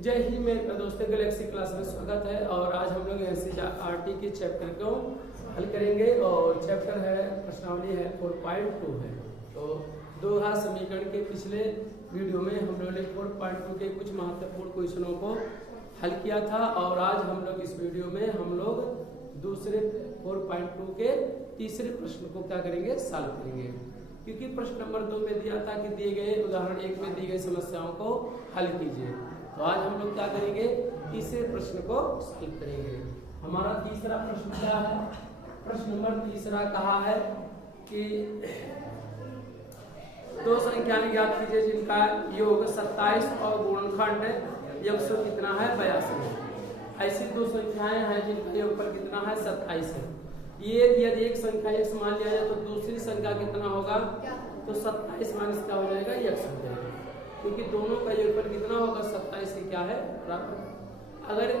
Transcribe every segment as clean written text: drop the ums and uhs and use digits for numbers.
जय हिंद मेरे दोस्तों, गैलेक्सी क्लास में स्वागत है। और आज हम लोग एनसीईआरटी के चैप्टर को हल करेंगे और चैप्टर है प्रश्नावली है 4.2 है। तो दो घात समीकरण के पिछले वीडियो में हम लोगों ने 4.2 के कुछ महत्वपूर्ण क्वेश्चनों को हल किया था और आज हम लोग इस वीडियो में हम लोग दूसरे 4.2 के तीसरे प्रश्न को क्या करेंगे, सॉल्व करेंगे। क्योंकि प्रश्न नंबर 2 में दिया था कि दिए गए उदाहरण 1 में दी गई समस्याओं को हल कीजिए। तो आज हम लोग क्या करेंगे, तीसरे प्रश्न को सॉल्व करेंगे। हमारा तीसरा प्रश्न क्या है? प्रश्न नंबर तीसरा कहा है कि दो संख्याएं ज्ञात कीजिए जिनका योग 27 और गुणनखंड योग कितना है, 82। ऐसी दो संख्याएं हैं जिनका योगफल कितना है, 27 है। ये यदि एक संख्या x मान लिया जाए तो दूसरी संख्या कितना होगा, तो 27 माइनस क्या हो जाएगा, x हो जाएगा। क्योंकि दोनों का योगफल कितना होगा, 27 के क्या है, बराबर। अगर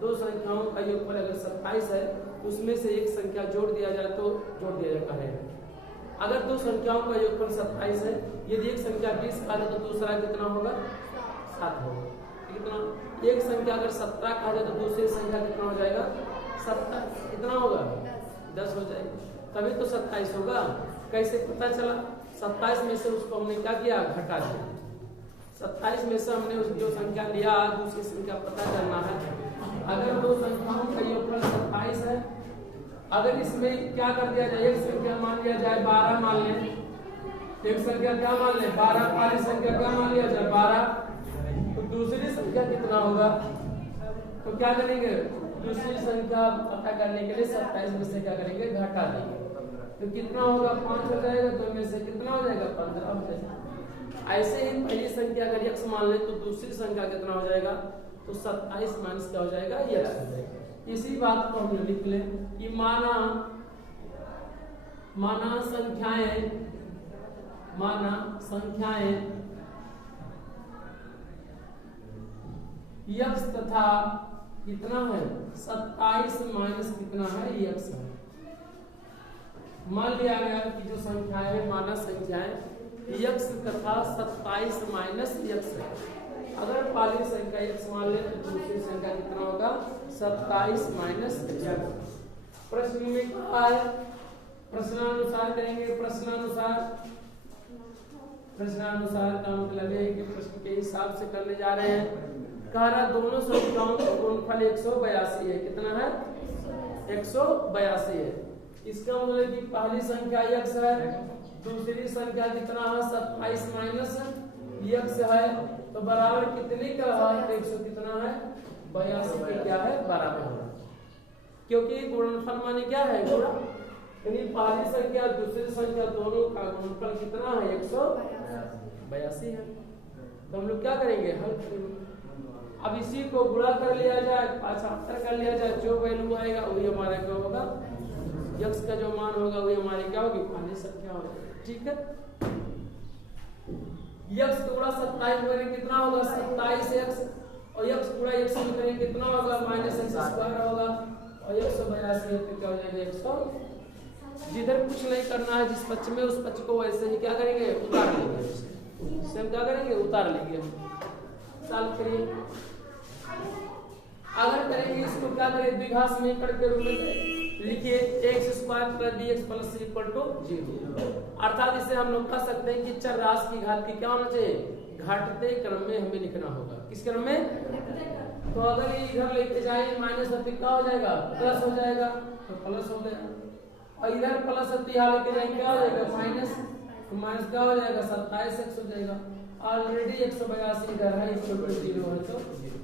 दो संख्याओं का योगफल अगर 27 है तो उसमें से एक संख्या जोड़ दिया जाए तो जोड़ दिया जाता है। अगर दो संख्याओं का योगफल 27 है, यदि एक संख्या 20 का है तो दूसरा कितना होगा, 7 होगा। कितना, एक संख्या अगर 17 का है तो दूसरी संख्या कितना हो जाएगा, 17 कितना होगा, 10 हो जाएगा। तभी तो 27 होगा। कैसे पता चला? 27 में से उसको हमने क्या किया, घटा दिया। 27 में से हमने उस जो संख्या लिया दूसरी संख्या पता करना है। अगर दो संख्याओं का योगफल 27 है, अगर इसमें क्या कर दिया जाए, एक संख्या मान लिया जाए 12 मान ले, एक संख्या क्या मान ले 12, वाली संख्या क्या मान लिया जाए 12, तो दूसरी संख्या कितना होगा, तो क्या करेंगे, दूसरी संख्या पता करने के लिए 27 में से क्या करेंगे, घटा देंगे। तो कितना होगा, 5 हो जाएगा, तो में से कितना हो जाएगा, 15 हो जाएगा। ऐसे ही पहली संख्या अगर x मान ले तो दूसरी संख्या कितना हो जाएगा, तो 27 माइनस क्या हो जाएगा, x हो जाएगा। इसी बात को हम लिख लें कि माना संख्याएं x तथा कितना है, 27 माइनस कितना है, x है। मान लिया गया कि जो संख्याएं है, माना संख्याएं x तथा 27 माइनस x है। अगर पहली संख्या x मान ले तो दूसरी संख्या कितना होगा, 27 माइनस x। प्रश्न में क्या है, प्रश्नानुसार करेंगे। प्रश्नानुसार का मतलब है कि प्रश्न के हिसाब से करने जा रहे हैं। कह रहा दोनों संख्याओं का गुणनफल 182 है। कितना है, 182 है। इसका मतलब कि पहली संख्या x है, दूसरी संख्या कितना है, 27 माइनस x है, तो बराबर कितने का है, 100 कितना है, 82 के क्या है, बराबर है। क्योंकि गुणनफल माने क्या है, गुणा, यानी पहली संख्या दूसरी संख्या दोनों का गुणनफल कितना है, 182 है। तो हम लोग क्या करेंगे, हल करेंगे। अब इसी को गुणा कर लिया जाए, 75 कर लिया जाए, जो वैल्यू आएगा वही हमारा क्या होगा, x का जो मान होगा वही हमारी क्या होगी, पहली संख्या होगी। ठीक है, x गुणा 27 करेंगे कितना होगा, 27x, और x गुणा 100 करेंगे कितना होगा, -x² होगा, और 182 क्या हो जाएगा, 100। जिधर कुछ नहीं करना है, जिस पक्ष में उस पक्ष को वैसे ही क्या करेंगे, उतार लेंगे। हम क्या करेंगे, उतार लेंगे। सॉल्व करिए। अगर करेंगे इसको क्या करें, द्विघात समीकरण के रूप में लिखिए, x² + dx + c = 0। अर्थात इसे हम लोग कह सकते हैं कि चर राशि की घात की क्या होना चाहिए, घटते क्रम में हमें लिखना होगा। किस क्रम में, तो अगर ये इधर लेके जाए माइनस है तो क्या हो जाएगा, प्लस हो जाएगा, तो प्लस हो गया। और इधर प्लस है तो यहाँ लेके जाए क्या हो जाएगा, माइनस, तो माइनस क्या हो जाएगा, 27x हो जाएगा। ऑलरेडी 182 इधर है, इसके ऊपर 0 है तो 0।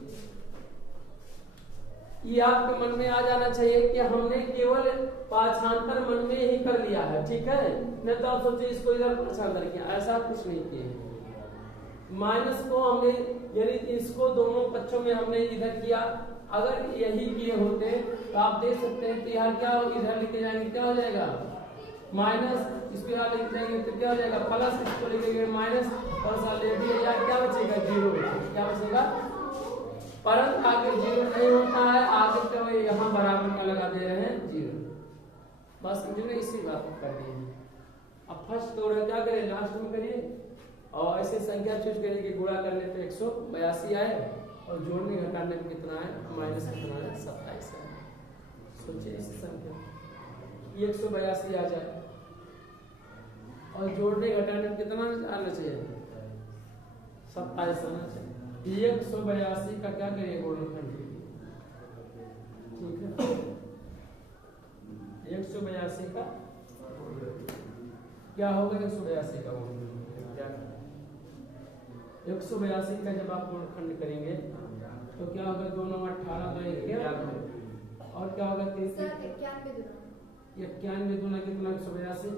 ये आपके मन में आ जाना चाहिए कि हमने केवल पाछांतर मन में ही कर लिया है। ठीक है, नहीं तो आप सोचिए इसको इधर पाछांतर किया, ऐसा कुछ नहीं किया। माइनस को हमने यानी इसको दोनों पक्षों में हमने इधर किया। अगर यही किए होते तो आप देख सकते हैं कि यहाँ क्या हो, इधर लेके जाएंगे क्या हो जाएगा, माइनस, इसको यहाँ लेके जाएंगे तो क्या हो जाएगा, प्लस, इसको लेके माइनस, और ऑलरेडी यहाँ क्या बचेगा, 0 बचेगा। क्या बचेगा, परंतु आगे 0 नहीं होता है, आगे तो यहाँ बराबर का लगा दे रहे हैं 0। बस समझे, इसी बात को कर दिए। अब फर्स्ट दौड़ क्या करें, लास्ट में करिए और ऐसे संख्या चूज करिए कि गुणा करने पे 182 आए और जोड़ने घटाने में कितना है माइनस कितना है 27 है। सोचिए इस संख्या 182 आ जाए और जोड़ने घटाने में कितना आना चाहिए 27 आना चाहिए। 182 का क्या करिए गुणनखंड ठीक है 182 का क्या होगा 182 का 182 का जब आप गुणनखंड करेंगे तो क्या होगा 2 9 18 2 91 और क्या होगा 91 दूना कितना 182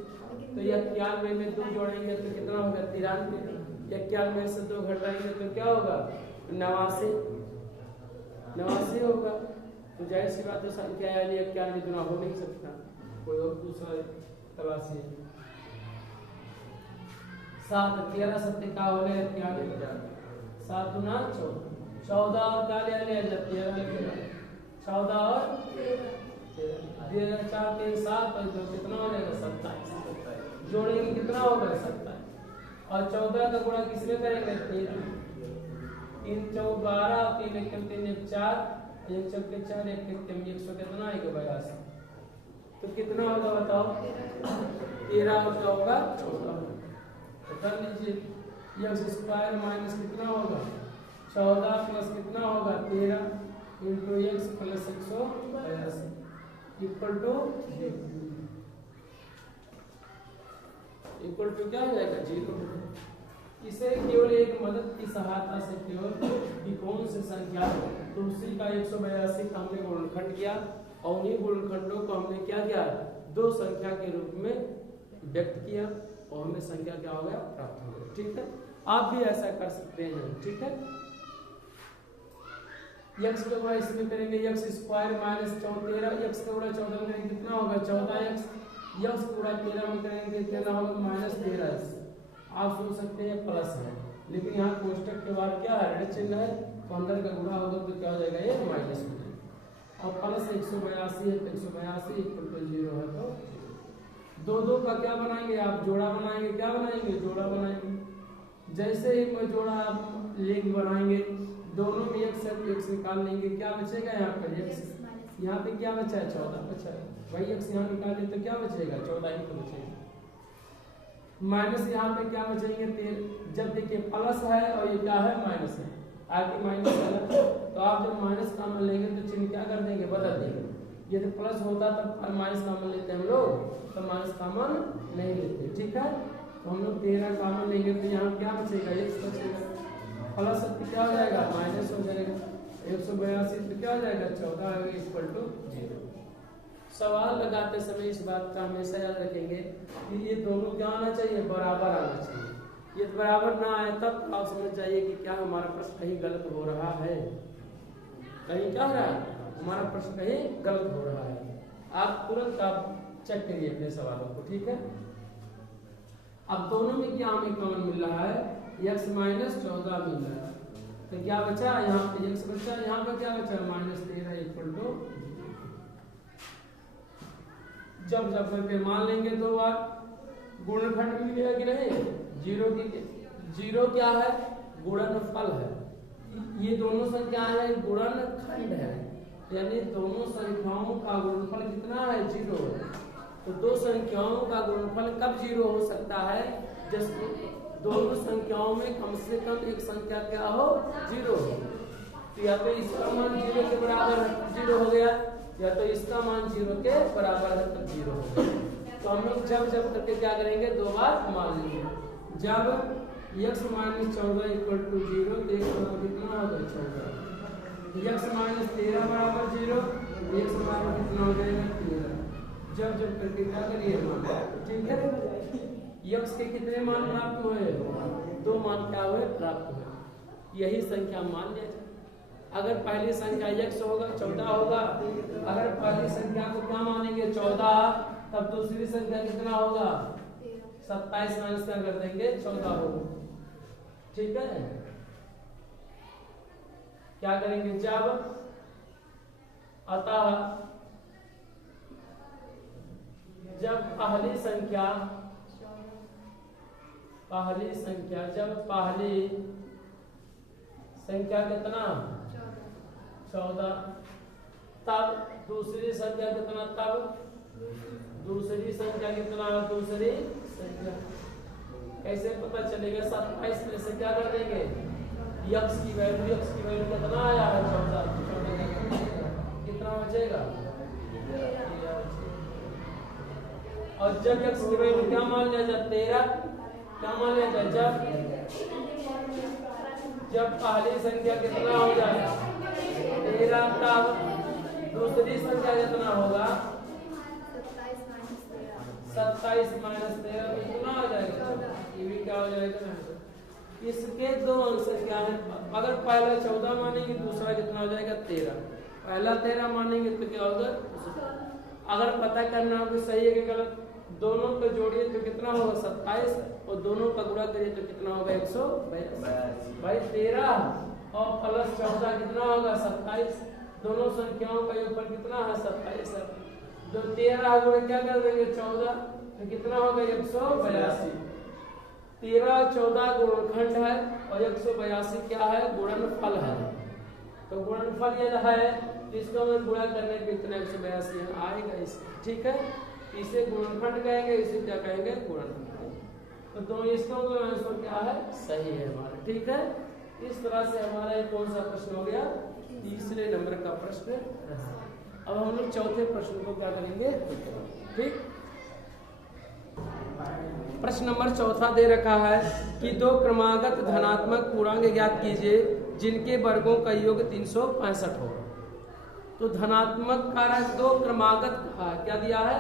तो 91 में 2 जोड़ेंगे तो कितना होगा 93 91 से 2 घटाएंगे तो क्या होगा 89 होगा। तो जाहिर सी बात है संख्या यानी 91 दूना हो नहीं सकता कोई और दूसरा तलाशी 7 13 सत्य का हो गया 91 7 दूना 14 और क्या ले जब 14 और 4 3 7 और 2 कितना हो जाएगा 27 जोड़ेंगे कितना होगा 27 और 14 का गुणा किसमें करेंगे 3 4 12 3 1 3 1 4 1 4 4 1 100 कितना आएगा 82 तो कितना होगा बताओ 13 और क्या होगा 14 तो कर लीजिए x स्क्वायर माइनस कितना होगा 14 प्लस कितना होगा 13 into x plus 182 equal to क्या हो जाएगा 0। इसे केवल एक मदद की सहायता से केवल कि कौन सी संख्या तो उसी का 182 का हमने गुणनखंड किया और उन्हीं गुणनखंडों को हमने क्या किया 2 संख्या के रूप में व्यक्त किया और हमें संख्या क्या हो गया प्राप्त हो गया। ठीक है आप भी ऐसा कर सकते हैं। ठीक है x का गुणा इसमें करेंगे x स्क्वायर माइनस 13 x का गुणा 14 में करेंगे कितना होगा 14x x का गुणा 13 में करेंगे कितना होगा माइनस 13x। आप सोच सकते हैं प्लस है लेकिन यहाँ कोष्टक के बाद क्या है ऋण चिन्ह है तो अंदर का गुणा होगा तो क्या हो जाएगा ये माइनस हो जाएगा और प्लस 182 है तो 182 इक्वल टू 0 है तो 2 का क्या बनाएंगे आप जोड़ा बनाएंगे क्या बनाएंगे जोड़ा बनाएंगे। जैसे ही मैं जोड़ा लिंक बनाएंगे दोनों में x निकाल लेंगे क्या बचेगा यहाँ पर x यहाँ पे क्या बचा है 14 बचा है वही x यहाँ निकाल ले तो क्या बचेगा 14 ही तो बचेगा माइनस यहाँ पे क्या बचेंगे 13 जब देखिए प्लस है और ये क्या है माइनस है आगे माइनस है तो आप जब माइनस कॉमन लेंगे तो चिन्ह क्या कर देंगे बदल देंगे। ये तो प्लस होता तब माइनस कॉमन लेते हम लोग तो माइनस कॉमन नहीं लेते। ठीक है तो हम लोग 13 कॉमन लेंगे तो यहाँ क्या बचेगा x बचेगा प्लस क्या हो जाएगा माइनस हो जाएगा 182 तो क्या हो जाएगा 14 इक्वल टू 0। सवाल लगाते समय इस बात का हमेशा याद रखेंगे कि ये दोनों क्या आना चाहिए बराबर आना चाहिए। ये बराबर ना आए तब आप समझ जाइए कि क्या हमारा प्रश्न कहीं गलत हो रहा है कहीं क्या हो रहा है हमारा प्रश्न कहीं गलत हो रहा है। आप तुरंत आप चेक करिए अपने सवालों को। ठीक है अब दोनों में क्या हमें कॉमन मिल रहा है x माइनस 14 मिल रहा है तो क्या बचा यहाँ पे x बचा यहाँ पे क्या बचा माइनस 13 इक्वल टू जब पे मान लेंगे 2 बार गुणनखंड मिल गया कि नहीं 0 क्या है गुणनफल है। ये दोनों संख्या है गुणनखंड है यानी दोनों संख्याओं का गुणनफल कितना है 0 है। तो 2 संख्याओं का गुणनफल कब 0 हो सकता है जब दोनों संख्याओं में कम से कम एक संख्या क्या हो 0 हो। तो या तो इसका मान 0 के बराबर 0 हो गया या तो इसका मान 0 के बराबर है तब 0 हो गया। तो हम लोग जब करके क्या करेंगे 2 बार मान लेंगे जब x माइनस 14 इक्वल टू 0 तो कितना होगा 14 x माइनस 13 बराबर 0 x बराबर कितना हो जाएगा 13 जब करके क्या करिए मान। ठीक है x के कितने मान प्राप्त हुए 2 मान क्या हुए प्राप्त हुए यही संख्या मान लिया जाए। अगर पहली संख्या x होगा 14 होगा अगर पहली संख्या को क्या मानेंगे 14 तब दूसरी संख्या कितना होगा 27 माइनस क्या कर देंगे 14 होगा। ठीक है क्या करेंगे जब अतः जब पहली संख्या जब पहली संख्या कितना 14, तब दूसरी संख्या कितना, तब दूसरी संख्या कितना, दूसरी संख्या कैसे पता चलेगा? 27 में से क्या कर देंगे, x की वैल्यू कितना आया है 14, कितना बचेगा? और जब x की वैल्यू क्या मान लिया जाए, 13, क्या मान लिया जाए? जब पहली संख्या कितना हो जाए 13, तब दूसरी संख्या कितना होगा 27 माइनस 13 कितना हो जाएगा? ये भी क्या हो जाएगा? इसके दो अंश क्या है? अगर पहला 14 मानेंगे, दूसरा कितना हो जाएगा 13। पहला 13 मानेंगे तो क्या होगा? अगर पता करना हो कि सही है कि गलत, दोनों को जोड़िए तो कितना होगा 27, और दोनों का गुणा करिए तो कितना होगा 182। भाई 13 और प्लस 14 कितना होगा 27। दोनों संख्याओं का योगफल कितना है 27 है। जो 13 गुणे क्या कर देंगे 14 तो कितना होगा 182। 13 और 14 गुणनखंड है और 182 क्या है? गुणनफल है। तो गुणनफल ये है, इसको हम गुणा करने पे इतना 182 आएगा इसका, ठीक है। इसे गुणनखंड कहेंगे, इसे क्या कहेंगे? गुणनफल। तो दोनों इसका आंसर क्या है? सही है हमारा, ठीक है। इस तरह से हमारा ये कौन सा प्रश्न हो गया? तीसरे नंबर का प्रश्न। अब हम लोग चौथे प्रश्न को क्या करेंगे, ठीक। प्रश्न नंबर चौथा दे रखा है कि दो क्रमागत धनात्मक पूर्णांक ज्ञात कीजिए जिनके वर्गों का योग 365 हो। तो धनात्मक कारक दो क्रमागत क्या दिया है?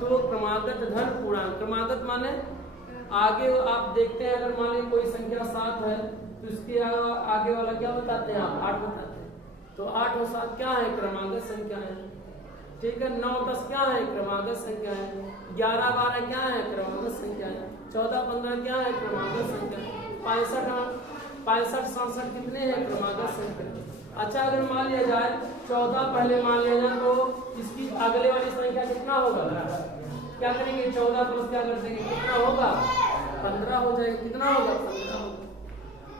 दो क्रमागत धन पूर्णांक। क्रमागत माने आगे आप देखते हैं, अगर मान लीजिए कोई संख्या 7 है तो इसके आगे वाला क्या बताते हैं आप? 8 बताते हैं। तो 8 और 7 क्या है? क्रमागत संख्या है, ठीक है। 9 10 क्या है? क्रमागत संख्या है। 11 12 क्या है? क्रमागत संख्या है। 14 15 क्या है? क्रमागत संख्या है। 65 67 कितने हैं? क्रमागत संख्या। अच्छा, अगर मान लिया जाए 14 पहले मान लिया जाए तो इसकी अगले वाली संख्या कितना होगा? क्या करेंगे? 14 प्लस क्या कर देंगे? कितना होगा? 15 हो जाएगा। कितना होगा? 15 होगा।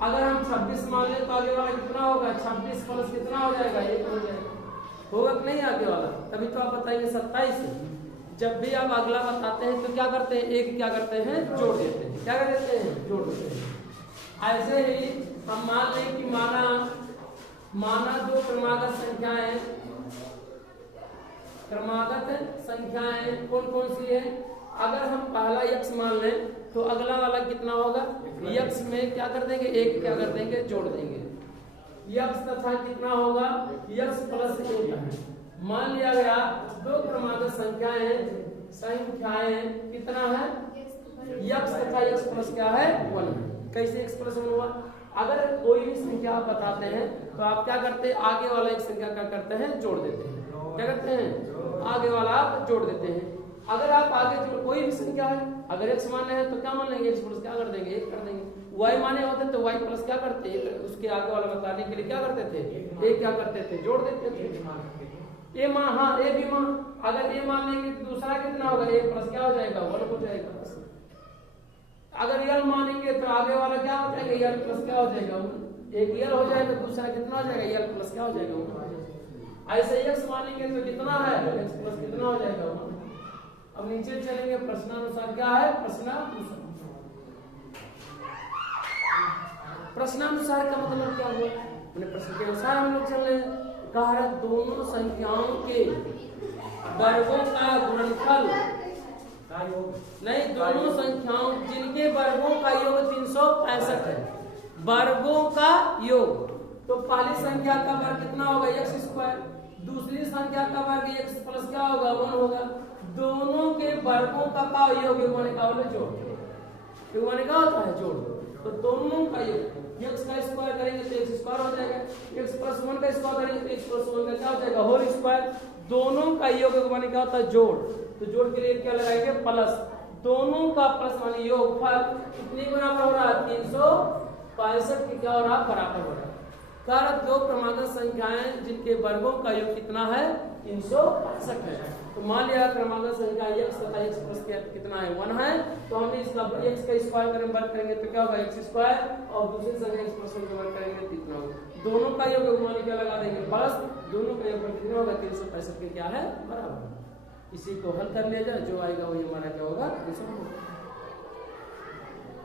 अगर हम 26 मान लें तो आगे वाला कितना होगा? 26 प्लस कितना हो जाएगा? 1 हो जाएगा। होगा कि नहीं आगे वाला? तभी तो आप बताएंगे 27। जब भी आप अगला बताते हैं तो क्या करते हैं? एक क्या करते हैं? जोड़ देते हैं। क्या कर देते हैं? जोड़ देते हैं। ऐसे ही हम मान लें कि माना दो क्रमागत संख्याएं, कौन कौन सी है? अगर हम पहला x मान लें तो अगला वाला कितना होगा? x में क्या कर देंगे? एक क्या कर देंगे? जोड़ देंगे। x तथा कितना होगा? x plus 1। मान लिया गया दो क्रमागत संख्याएं कितना है? x तथा x प्लस क्या है? 1। कैसे x प्लस 1 हुआ? अगर कोई भी संख्या आप बताते हैं तो आप क्या करते हैं? आगे वाला एक संख्या क्या करते हैं? जोड़ देते हैं। क्या करते हैं? आगे वाला आप जोड़ देते हैं। अगर आप आगे कोई भी संख्या है, अगर x माने हैं तो क्या मान लेंगे? x प्लस क्या कर देंगे? 1 कर देंगे। y माने होते तो y प्लस क्या करते हैं? उसके आगे वाला बताने के लिए क्या करते थे? 1 क्या करते थे? जोड़ देते थे। a मान, हाँ a भी मान, अगर a मान लेंगे तो दूसरा कितना होगा? 1 प्लस क्या हो जाएगा? 1 हो जाएगा। अगर यल मानेंगे तो आगे वाला क्या हो जाएगा? यल प्लस क्या हो जाएगा? एक यल हो जाएगा, दूसरा कितना हो जाएगा? यल प्लस क्या हो जाएगा? ऐसे x मानेंगे तो कितना है? x प्लस कितना हो जाएगा? अब नीचे चलेंगे, प्रश्नानुसार क्या है? प्रश्नानुसार का मतलब क्या हुआ? प्रश्न के अनुसार हम लोग चल रहे हैं। कहा है दोनों संख्याओं के वर्गों का गुणनफल, नहीं, दोनों संख्याओं जिनके वर्गों का योग 365 है, वर्गों का योग। तो पहली संख्या का वर्ग कितना होगा? x²। दूसरी संख्या का वर्ग x प्लस क्या होगा? 1 होगा। दोनों के वर्गों का योग का जोड़। योग का होता है जोड़। तो दोनों का योग x का स्क्वायर करेंगे तो x² हो जाएगा। x प्लस 1 का स्क्वायर करेंगे तो x प्लस 1 का क्या हो जाएगा? Whole square. दोनों का योग क्या होता है? जोड़। तो जोड़ के लिए क्या लगाएंगे? प्लस। दोनों का प्लस माने योगफल कितने बराबर हो रहा है? 365 के क्या हो रहा है? बराबर हो रहा है। कारक दो क्रमागत संख्याएं जिनके वर्गों का योग कितना है? 365 है। तो मान लिया क्रमांक संख्या x तथा x प्लस कितना है 1 है, तो हमने इसका x का स्क्वायर करें वर्ग करेंगे तो क्या होगा x स्क्वायर, और दूसरी संख्या x प्लस 1 का वर्ग करेंगे तो कितना होगा, दोनों का योग मान क्या लगा देंगे प्लस, दोनों का योग कितना होगा 365 के क्या है बराबर। इसी को हल कर लिया जाए, जो आएगा वही हमारा क्या होगा आंसर होगा।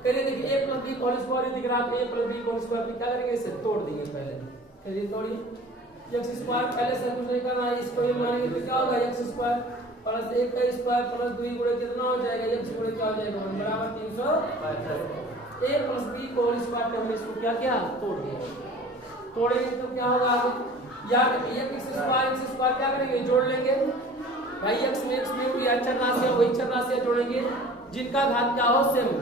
चलिए देखिए a plus B whole square दिख रहा है, a plus B whole square क्या करेंगे, इसे तोड़ देंगे पहले, चलिए तोड़िए। x स्क्वायर पहले से कुछ नहीं करना है, इसको ये मानेंगे तो क्या होगा x स्क्वायर प्लस 1 का स्क्वायर प्लस 2 गुणे कितना हो जाएगा, x गुणे क्या हो जाएगा बराबर 365। a प्लस b को होल स्क्वायर पे हमने इसको क्या किया तोड़ दिया, तोड़ेंगे तो क्या होगा आगे, या x स्क्वायर क्या करेंगे जोड़ लेंगे भाई, x में कोई अचर राशि है वही अचर राशि जोड़ेंगे जिनका घात क्या हो सेम हो,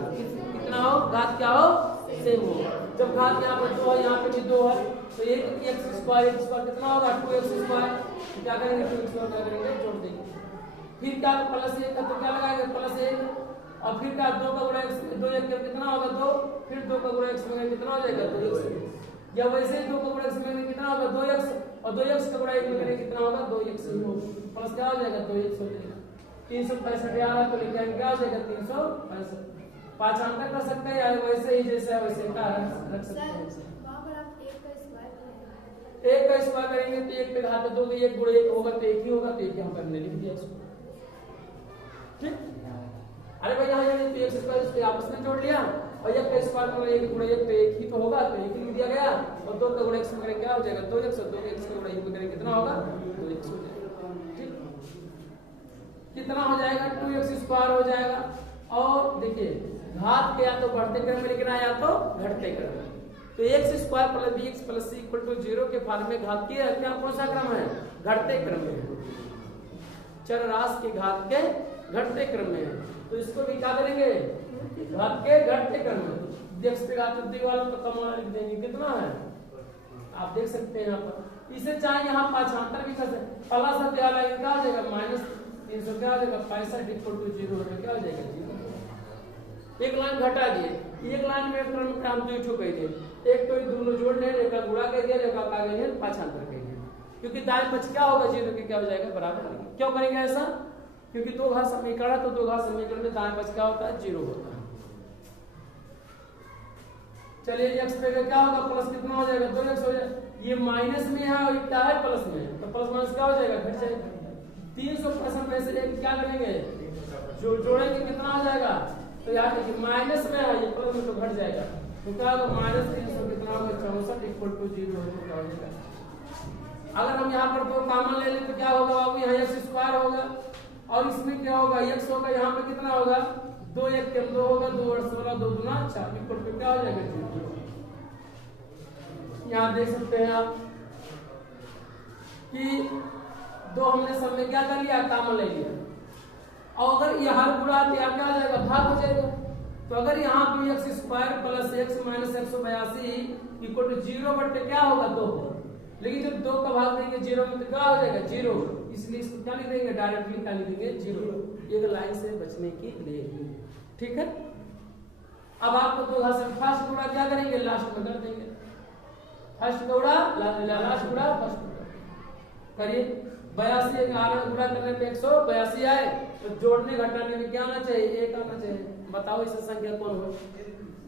कितना हो घात क्या हो सेम हो। जब घात यहाँ पर 2 है यहाँ पे भी 2 है तो एक x स्क्वायर कितना होगा 2x स्क्वायर, क्या करेंगे 2x स्क्वायर क्या करेंगे जोड़ देंगे, फिर क्या प्लस 1 का तो क्या लगाएंगे प्लस 1, और फिर क्या 2 का गुणा x 2 1 कितना होगा 2, फिर 2 का गुणा x में कितना हो जाएगा 2x, या वैसे ही 2 का गुणा x में कितना होगा 2x, और 2x का गुणा 1 में कितना होगा 2x प्लस क्या हो जाएगा 2x हो जाएगा 365 आ रहा तो लिख जाएंगे क्या हो जाएगा 365, पांचांतर कर सकते हैं या वैसे ही जैसे है वैसे का रख सकते हैं। एक का स्क्वायर करेंगे तो एक पे घात 2 के 1 गुणे 1 होगा तो 1 ही होगा, तो 1 हम करने लिख दिया इसको, ठीक। अरे भाई यहाँ ये तो x स्क्वायर इसको आपस में जोड़ लिया, और एक का स्क्वायर कर 1 गुणे 1 तो 1 ही तो होगा, तो 1 ही लिख दिया गया, और 2 का गुणा x में करेंगे क्या हो जाएगा 2x, और 2 के x का गुणा 1 में करेंगे कितना होगा 2x हो जाएगा, ठीक। कितना हो जाएगा 2x स्क्वायर हो जाएगा, और देखिए घात के या तो बढ़ते क्रम में लिखना है या तो घटते क्रम में, तो x square plus bx plus c equal to 0 के फॉर्म में घात की क्या कौन सा क्रम है घटते क्रम में, चर राशि के घात के घटते क्रम में है, तो इसको भी क्या करेंगे घात के घटते क्रम में, x पे घात वृद्धि वाला तो कम वाला लिख देंगे कितना है आप देख सकते हैं यहाँ पर, इसे चाहे यहाँ पांचांतर भी कर सकते, पहला सा क्या आ जाएगा क्या हो जाएगा -300 क्या हो जाएगा 65 इक्वल टू 0 क्या हो जाएगा 0, एक लाइन घटा दिए, एक लाइन में क्रम का हम 2 कह दिए, एक तो दोनों जोड़ ले, एक का गुणा कर दिया, एक का कह दिया पांचांतर कह दिया, क्योंकि दाएं पक्ष क्या होगा 0 के क्या हो जाएगा बराबर, क्यों करेंगे ऐसा, क्योंकि दो घात समीकरण है तो दो घात समीकरण में दाएं पक्ष क्या होता है 0 होता है। चलिए x पे क्या होगा प्लस कितना हो जाएगा 2x हो जाएगा, ये माइनस में है और क्या है प्लस में, तो प्लस माइनस क्या हो जाएगा घट जाएगा, 365 में से क्या करेंगे जो जोड़ेंगे कितना हो जाएगा, तो याद रखिए माइनस में है ये प्लस में तो घट जाएगा, तो क्या होगा -300 कितना होगा 64 इक्वल टू 0 क्या हो जाएगा। अगर हम यहाँ पर 2 कॉमन ले लें तो क्या होगा बाबू यहाँ x स्क्वायर होगा, और इसमें क्या होगा x होगा, यहाँ पे कितना होगा 2 1 के 2 होगा 2 और 16 2 दूना 4 इक्वल टू क्या हो जाएगा 0। यहाँ देख सकते हैं आप कि 2 हमने सब में क्या कर लिया कॉमन ले लिया, और अगर ये हर गुणा तो क्या हो जाएगा भाग हो जाएगा, तो अगर यहाँ पे x square plus x minus 182 equal to 0 बटे क्या होगा 2, लेकिन जब 2 का भाग देंगे 0 में तो क्या हो जाएगा 0, इसलिए इसको क्या लिख देंगे डायरेक्टली क्या लिख देंगे 0, एक लाइन से बचने के लिए, ठीक है। अब आपको 2 घात से फर्स्ट गुणा क्या करेंगे लास्ट में कर देंगे, फर्स्ट गुणा लास्ट गुणा फर्स्ट करिए, 82 गुणा करने पे 182 आए, तो जोड़ने घटाने में क्या आना चाहिए 1 आना चाहिए, बताओ इससे संख्या कौन हो।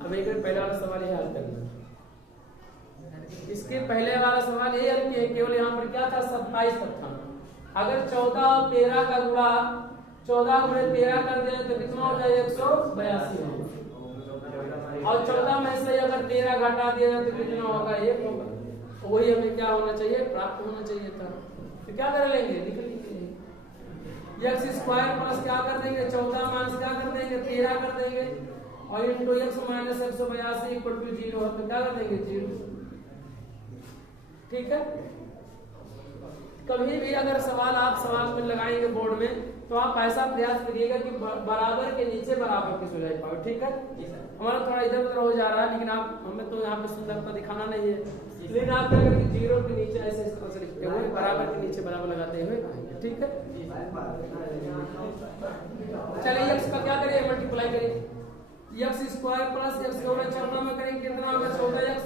अब एक पहला वाला सवाल ये हल करना, इसके पहले वाला सवाल ये हल किया, केवल यहाँ पर क्या था 27 तक था, अगर 14 और 13 का गुणा 14 गुणे 13 कर दें तो कितना हो जाए 182 होगा, और 14 में से अगर 13 घटा दिया तो कितना होगा 1 होगा, वही हमें क्या होना चाहिए प्राप्त होना चाहिए था, तो क्या कर लेंगे लिख लीजिए x स्क्वायर प्लस क्या कर देंगे 14 माइनस क्या कर देंगे 13 कर देंगे, और into x minus 182 equal to 0 है तो क्या कर देंगे 0, ठीक है। कभी भी अगर सवाल आप सवाल में लगाएंगे बोर्ड में तो आप ऐसा प्रयास करिएगा कि बराबर के नीचे बराबर की सुझाई पाओ, ठीक है। हमारा थोड़ा इधर उधर हो जा रहा है, लेकिन आप हमें तो यहाँ पे सुंदरता दिखाना नहीं है, लेकिन आप क्या करेंगे 0 के नीचे ऐसे इस तरह से लिखते हुए बराबर के नीचे बराबर लगाते हुए, ठीक है। चलिए x का क्या करिए मल्टीप्लाई करिए, x स्क्वायर प्लस x का गुणा 14 में करेंगे कितना होगा 14x,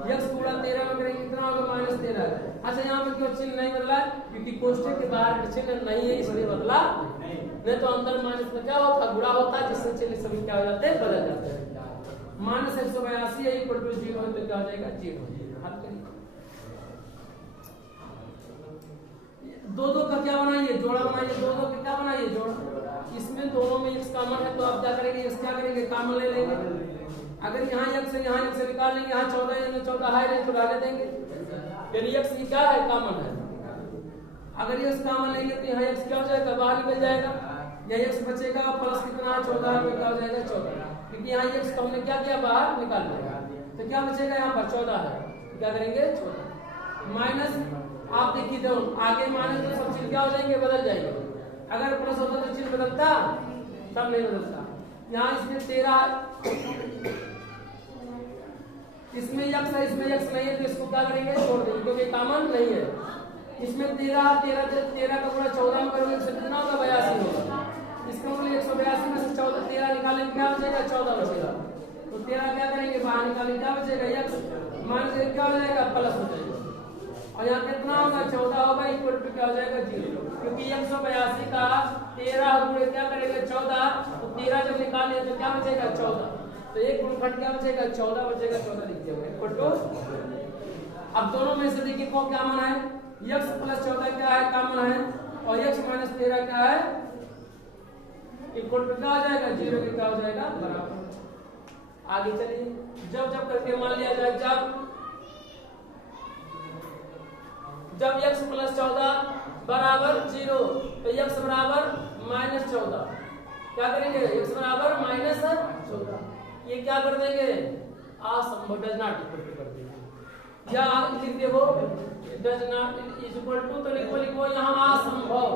x गुणा 13 में करेंगे कितना होगा -13। अच्छा यहाँ पे क्यों चिन्ह नहीं बदला? क्योंकि कोष्ठक के बाहर चिन्ह नहीं है इसलिए बदला नहीं तो अंदर माइनस में क्या होता गुणा होता जिससे चिन्ह सभी क्या हो जाते हैं बदल जाते हैं। -182 है इक्वल टू 0 है तो क्या हो जाएगा 0। हल करिए। दो का क्या बनाइए जोड़ा बनाइए। दो का क्या बनाइए जोड़ा। इसमें दोनों में x कॉमन है तो आप क्या करेंगे x क्या करेंगे कॉमन ले लेंगे। अगर यहाँ x से यहाँ x से निकाल लेंगे यहाँ 14 है 14 है नहीं तो डाले देंगे यानी x क्या है कॉमन है। अगर x कॉमन लेंगे तो यहाँ x क्या हो जाएगा बाहर निकल जाएगा। यहाँ x बचेगा प्लस कितना 14 में क्या हो जाएगा 14 क्योंकि यहाँ x को हमने क्या किया बाहर निकाल लिया तो क्या बचेगा यहाँ पर 14 है क्या करेंगे 14 माइनस। आप देखिए तो आगे माइनस तो सब चिन्ह क्या हो जाएंगे बदल जाएंगे। अगर प्लस होता तो चिन्ह बदलता तब नहीं बदलता। यहाँ इसमें 13 इसमें x है इसमें x नहीं है तो इसको क्या करेंगे छोड़ देंगे क्योंकि कॉमन नहीं है। इसमें 13 का गुणा 14 में करोगे तो कितना होगा 82 होगा। इसका मतलब 182 में से 14 13 निकालेंगे क्या बचेगा 14 बचेगा तो 13 क्या करेंगे बाहर निकालेंगे क्या बचेगा x माइनस क्या हो जाएगा प्लस हो जाएगा और यहाँ कितना होगा 14 होगा इक्वल टू क्या हो जाएगा 0 क्योंकि 182 का 13 गुणे क्या करेगा 14 तो 13 जब निकाल लिया तो क्या बचेगा 14 तो एक गुणनखंड क्या बचेगा 14 बचेगा 14 लिख दिया इक्वल टू। अब दोनों में से देखिए कौन क्या माना है x प्लस 14 क्या है कॉमन है और x माइनस 13 क्या है इक्वल टू क्या हो जाएगा 0 के क्या हो जाएगा बराबर। आगे चलिए जब करके मान लिया जाए जब x प्लस 14 बराबर 0 तो x बराबर -14 क्या करेंगे x बराबर -14 ये क्या कर देंगे असंभव डज नॉट इक्वल टू कर देंगे या लिख दे वो does not is equal to तो लिखो यहाँ असंभव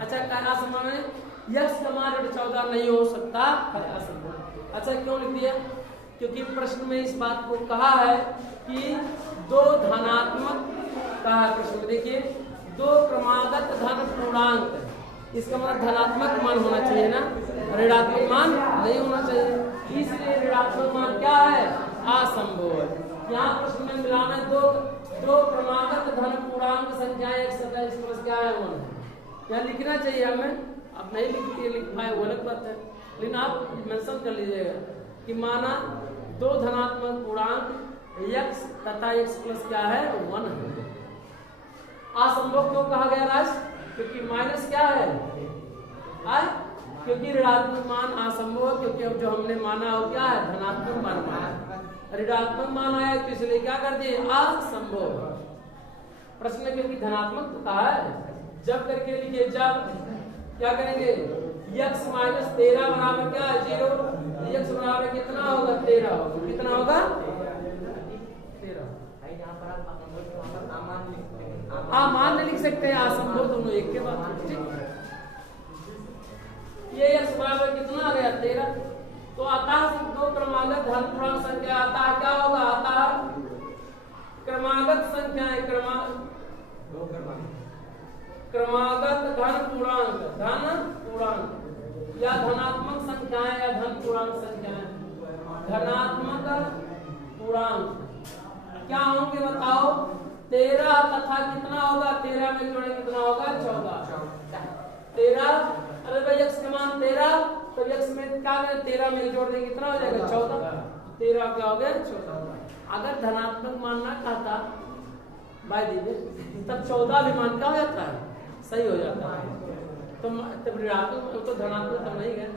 अच्छा क्या असंभव है x का मान 14 नहीं हो सकता है असंभव। अच्छा क्यों लिख दिया क्योंकि प्रश्न में इस बात को कहा है कि दो धनात्मक कहा है प्रश्न में देखिए दो क्रमागत धन पूर्णांक इसका मतलब धनात्मक मान होना चाहिए ना ऋणात्मक मान नहीं होना चाहिए इसलिए ऋणात्मक मान क्या है असंभव है। यहाँ प्रश्न में मिलाना है दो क्रमागत धन पूर्णांक संख्याएं 127 प्लस क्या है 1 यहाँ लिखना चाहिए हमें अब नहीं लिख पाए वो अलग बात है लेकिन आप मेंशन कर लीजिएगा कि माना दो धनात्मक पूर्णांक x तथा x प्लस क्या है 1 है। असंभव क्यों कहा गया राज क्योंकि माइनस क्या है क्योंकि ऋणात्मक मान असंभव है क्योंकि अब जो हमने माना हो क्या है धनात्मक मान माना ऋणात्मक मान आया तो इसलिए क्या कर दिए असंभव। प्रश्न में क्योंकि धनात्मक तो कहा है जब करके लिखिए जब क्या करेंगे x माइनस 13 बराबर क्या है 0 x बराबर कितना होगा 13 होगा कितना होगा 13 मान नहीं लिख सकते हैं असंभव दोनों एक के बाद ठीक। ये x बराबर कितना आ गया 13 तो अतः दो क्रमागत धन पूर्णांक संख्या अतः क्या होगा अतः क्रमागत संख्याएं क्रमागत धन पूर्णांक या धनात्मक संख्याएं या धन पूर्णांक संख्याएं धनात्मक पूर्णांक क्या होंगे बताओ 13 तथा कितना होगा 13 में जोड़े कितना होगा 13 अरे भाई x का मान 13 तो x में क्या 13 में जोड़ देंगे कितना हो जाएगा 14 13 क्या हो गया 14। अगर धनात्मक मान ना कहता भाई दीजिए तब 14 भी मान क्या हो जाता है सही हो जाता है तो तब ऋणात्मक तो धनात्मक तो नहीं है।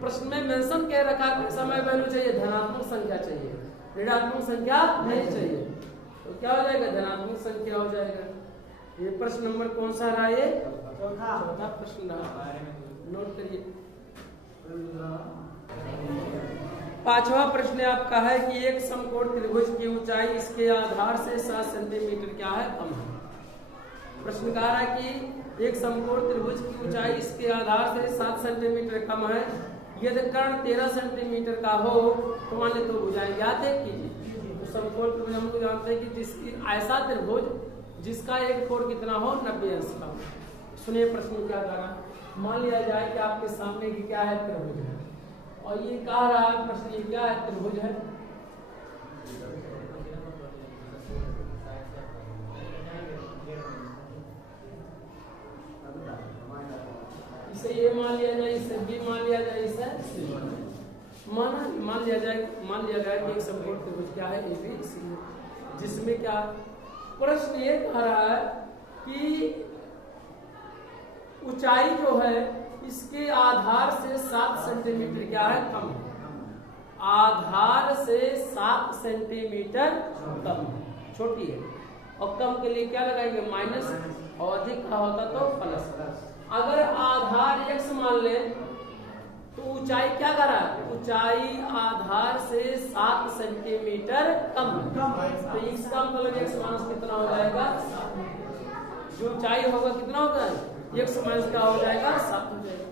प्रश्न में मेंशन कह रखा समय वैल्यू चाहिए धनात्मक संख्या चाहिए ऋणात्मक संख्या नहीं चाहिए तो क्या हो जाएगा धनात्मक संख्या हो जाएगा। ये प्रश्न नंबर कौन सा रहा ये चौथा प्रश्न रहा नोट करिए। पांचवा प्रश्न आपका है कि एक समकोण त्रिभुज की ऊंचाई इसके आधार से 7 सेंटीमीटर क्या है कम है। प्रश्न कह रहा है कि एक समकोण त्रिभुज की ऊंचाई इसके आधार से 7 सेंटीमीटर कम है यदि कर्ण 13 सेंटीमीटर का हो तो मान ले तो भुजाएं ज्ञात है कीजिए। तो समकोण त्रिभुज हम लोग जानते हैं कि जिसकी ऐसा त्रिभुज जिसका एक कोण कितना हो 90 अंश का। सुनिए प्रश्न क्या कह रहा है। मान लिया जाए कि आपके सामने की क्या है त्रिभुज है और ये कह रहा है प्रश्न, ये क्या है? त्रिभुज है। इसे ये मान लिया जाए, इसे बी मान लिया जाए, इसे सी मान लिया जाए कि एक समकोण त्रिभुज क्या है? एबीसी, जिसमें क्या प्रश्न ये कह रहा है कि ऊंचाई जो है इसके आधार से 7 सेंटीमीटर क्या है? कम है। आधार से 7 सेंटीमीटर कम है, छोटी है। और कम के लिए क्या लगाएंगे? माइनस, और अधिक का होता तो प्लस। अगर आधार x मान ले तो ऊंचाई क्या करा? ऊंचाई आधार से 7 सेंटीमीटर कम है। तो इसका मतलब x माइनस कितना हो जाएगा? जो ऊंचाई होगा कितना होगा? x माइनस का हो जाएगा 7 हो जाएगा।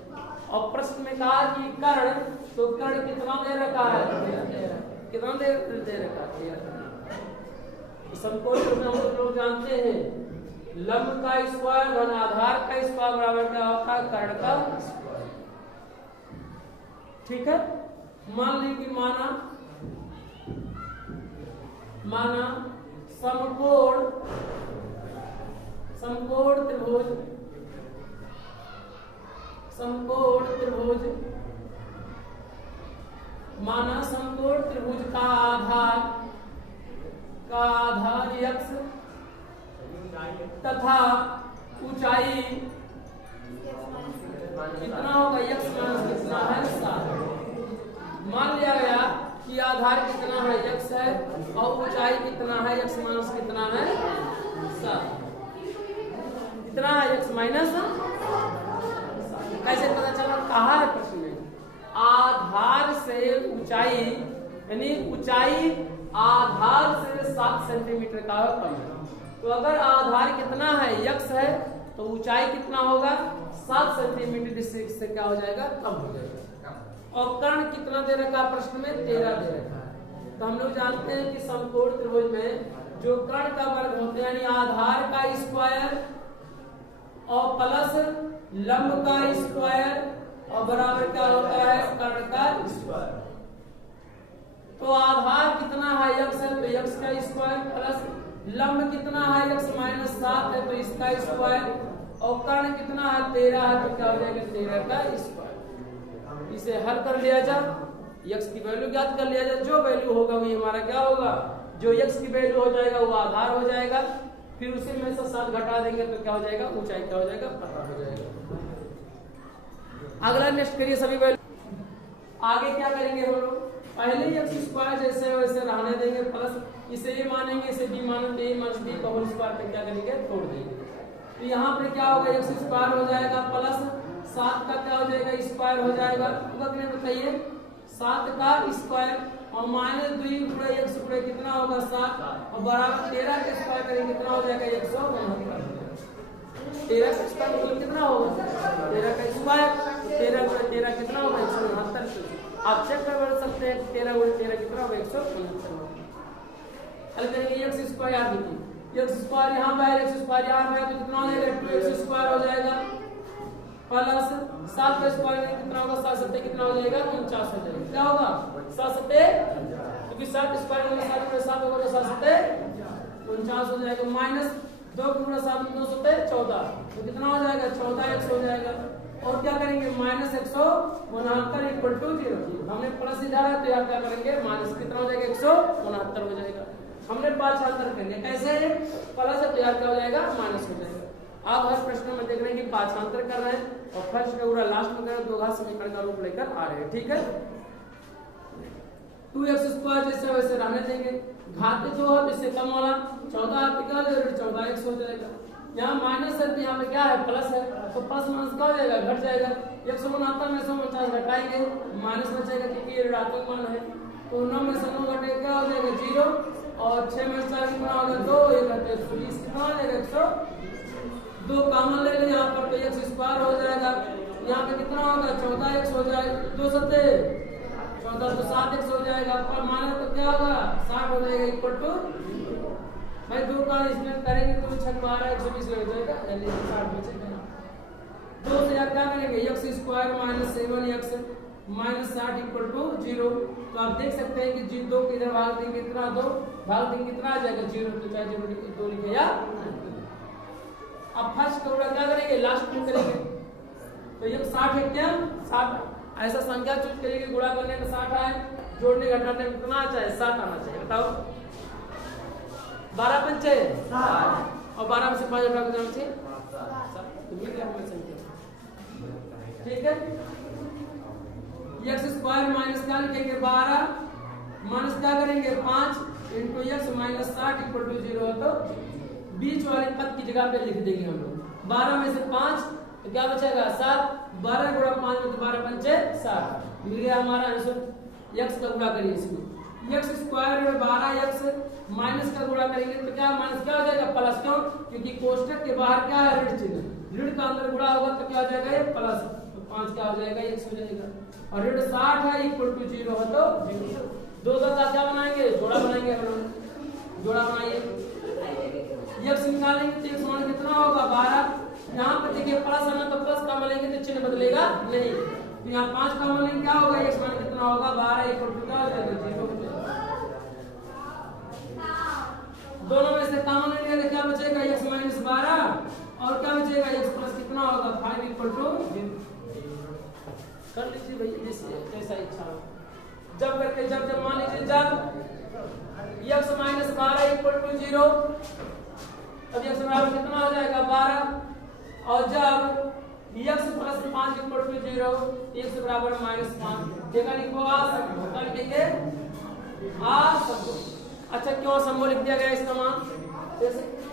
और प्रश्न में कहा कि कर्ण, तो कर्ण कितना दे रखा है? कितना दे रखा है? समकोण त्रिभुज हम लोग जानते हैं लंब का स्क्वायर धन आधार का स्क्वायर बराबर क्या होता है? कर्ण का स्क्वायर। ठीक है। मान ली कि माना समकोण त्रिभुज माना समकोण त्रिभुज का आधार x तथा ऊंचाई कितना होगा? x माइनस कितना है? 7। मान लिया गया कि आधार कितना है? x है, और ऊंचाई कितना है? x माइनस कितना है? 7। कितना है? x minus 7। कैसे पता चला? कहा है प्रश्न में आधार से ऊंचाई, यानी ऊंचाई आधार से 7 सेंटीमीटर का कम है। तो अगर आधार कितना है? x है, तो ऊंचाई कितना होगा? 7 सेंटीमीटर। इससे क्या हो जाएगा? कम हो जाएगा। और कर्ण कितना दे रखा है प्रश्न में? 13 दे रखा है। तो हम लोग जानते हैं कि समकोण त्रिभुज में जो कर्ण का वर्ग होते हैं, यानी आधार का स्क्वायर और प्लस लंब का स्क्वायर और बराबर क्या होता है? कर्ण का स्क्वायर। तो आधार कितना है? x है, तो x का स्क्वायर प्लस लंब कितना है? x माइनस 7 है, तो इसका स्क्वायर। और कर्ण कितना है? 13 है, तो क्या हो जाएगा? 13 का स्क्वायर। इसे हल कर लिया जाए, x की वैल्यू ज्ञात कर लिया जाए। जो वैल्यू होगा वही हमारा क्या होगा? जो x की वैल्यू हो जाएगा वो आधार हो जाएगा। फिर उसी में से 7 घटा देंगे तो क्या हो जाएगा? ऊंचाई क्या हो जाएगा? पता हो जाएगा। अगला नेक्स्ट करिए सभी वैल्यू। आगे क्या करेंगे हम लोग? पहले ही x स्क्वायर जैसे वैसे रहने देंगे, प्लस इसे ये मानेंगे, इसे b मानेंगे, a माइनस b का होल स्क्वायर पे क्या करेंगे? तोड़ देंगे। तो यहाँ पे क्या होगा? x स्क्वायर हो जाएगा प्लस 7 का क्या हो जाएगा? स्क्वायर हो जाएगा। कितने बताइए? 7 का स्क्वायर और माइनस 2 गुणा x गुणा कितना होगा? 7 और बराबर 13 का स्क्वायर करेंगे कितना हो जाएगा? 169। 13 का स्क्वायर मतलब कितना होगा? 13 का स्क्वायर, 13 गुणा 13 कितना होगा? 169। आप चेक कर सकते हैं 13 गुणा 13 कितना होगा? 169। हल करेंगे x स्क्वायर, याद रखिए x स्क्वायर यहाँ पे x स्क्वायर यहाँ पे, तो कितना हो जाएगा? 2x स्क्वायर हो जाएगा प्लस 7 का स्क्वायर कितना होगा? 7 7 कितना हो जाएगा? 49 हो जाएगा। क्या होगा? 7 7, क्योंकि 7 स्क्वायर में 7 गुणा 7 होगा तो 7 7 49 हो जाएगा। माइनस 2 गुणा 7 2 7 14, तो कितना हो जाएगा? 14x हो जाएगा। और क्या करेंगे? Minus 169 equal to 0। हमने प्लस इधर है तो यहाँ क्या करेंगे? माइनस कितना हो जाएगा? 169 हो जाएगा। हमने 5 अंतर करेंगे, कैसे? प्लस है तो यहाँ क्या हो जाएगा? माइनस हो जाएगा। आप हर प्रश्न में देख रहे हैं कि 5 अंतर कर रहे हैं और फर्स्ट का पूरा लास्ट में कर रहे हैं, दो घात समीकरण का रूप लेकर आ रहे हैं। ठीक है। 2x स्क्वायर जैसे वैसे रहने देंगे। घात जो है इससे कम वाला 14 क्या हो जाएगा? 14x हो जाएगा। यहाँ माइनस है तो यहाँ पे क्या है? प्लस है, तो प्लस माइनस क्या हो जाएगा? घट जाएगा। 169 में से 49 घटाएंगे, माइनस बचेगा क्योंकि ये ऋणात्मक मान है। तो 9 में से 9 घटेगा क्या हो जाएगा? 0। और 6 में 4 कितना होगा? 2। 120 कितना हो जाएगा? 102 कॉमन ले ले यहाँ पर, तो x स्क्वायर हो जाएगा। यहाँ पे कितना होगा? 14x हो जाएगा। 2 7 14 तो 7x हो जाएगा। पर माने तो क्या होगा? 60 हो जाएगा इक्वल टू भाई 2 का इसमें करेंगे तो 6 12 120 हो जाएगा, यानी 60 बचेगा। 2 से क्या करेंगे? x square minus 7x -60 equal to 0। तो आप देख सकते हैं कि जिन दो को इधर भाग देंगे कितना, दो भाग देंगे कितना आ जाएगा 0। तो चाहे 0 2 लिखे या अब फर्स्ट का गुणा क्या करेंगे, लास्ट में करेंगे। तो ये 60 है क्या, 60 ऐसा संख्या चूज करेंगे गुणा करने में 60 आए, जोड़ने घटाने में कितना आ जाए 60 आना चाहिए। बताओ 12 पंचे 60 और 12 में से 5 हटा के जाना चाहिए 7। तो मिल गया हमें संख्या, ठीक है। x स्क्वायर माइनस क्या लिखेंगे 12 माइनस क्या करेंगे 5 into x minus 60 equal to 0। तो बीच वाले पद की जगह पे लिख देंगे हम लोग 12 में से 5 तो क्या बचेगा 7, 12 गुणा 5 में तो 12 पंचे 60 मिल गया हमारा आंसर। x का गुणा करिए इसमें, x स्क्वायर में 12x माइनस का गुणा करेंगे तो क्या माइनस क्या हो जाएगा प्लस, क्यों, क्योंकि कोष्टक के बाहर क्या है ऋण चिन्ह, ऋण का अंदर गुणा होगा तो क्या हो जाएगा ये प्लस, तो 5 क्या हो जाएगा x हो जाएगा। और ऋण 60 है इक्वल टू 0 है तो 0। दो का क्या बनाएंगे, जोड़ा बनाएंगे, जोड़ा बनाइए। x निकालेंगे तो x मान कितना होगा 12। यहाँ पे देखिए प्लस है ना, तो प्लस का मिलेंगे तो चिन्ह बदलेगा नहीं। तो यहाँ 5 का मिलेंगे क्या होगा, x मान कितना होगा 12 इक्वल टू क्या हो जाएगा 0 हो जाएगा। दोनों में से कॉमन लेंगे तो क्या बचेगा x माइनस 12 और क्या बचेगा x प्लस कितना होगा 5 इक्वल टू 0। कर लीजिए भैया जैसा इच्छा हो। जब करके जब मान लीजिए जब x माइनस 12 इक्वल टू 0 तब x बराबर कितना हो जाएगा 12, और जब x plus 5 equal to 0 x बराबर -5। देखा लिखो आ सकते, क्या लिखेंगे आ सकते। अच्छा क्यों असंभव लिख दिया गया इसका मान,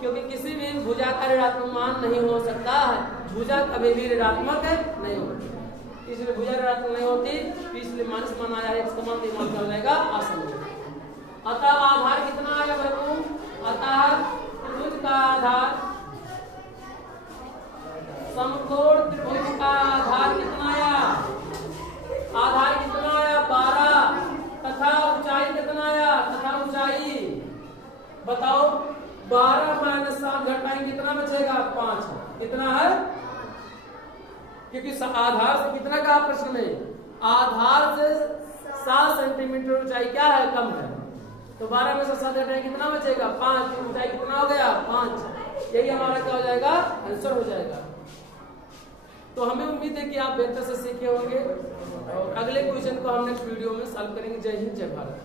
क्योंकि किसी भी भुजा का ऋणात्मक मान नहीं हो सकता है, भुजा कभी भी ऋणात्मक नहीं होती, इसलिए भुजा ऋणात्मक नहीं होती, इसलिए माइनस मान आया है, इसका मान क्या हो जाएगा असंभव। अतः आधार कितना आया बाबू, अतः त्रिभुज का आधार, समकोण त्रिभुज का आधार कितना आया, आधार कितना आया 12 तथा ऊंचाई कितना आया, तथा ऊंचाई बताओ 12 माइनस 7 घटाएंगे कितना बचेगा 5, कितना है, क्योंकि आधार से कितना का प्रश्न में, आधार से 7 सेंटीमीटर ऊंचाई क्या है कम है, तो 12 में से 7 घटाएंगे कितना बचेगा 5, ऊंचाई कितना हो गया 5। यही हमारा क्या हो जाएगा आंसर हो जाएगा। तो हमें उम्मीद है कि आप बेहतर से सीखे होंगे और अगले क्वेश्चन को हम नेक्स्ट वीडियो में सॉल्व करेंगे। जय हिंद जय भारत।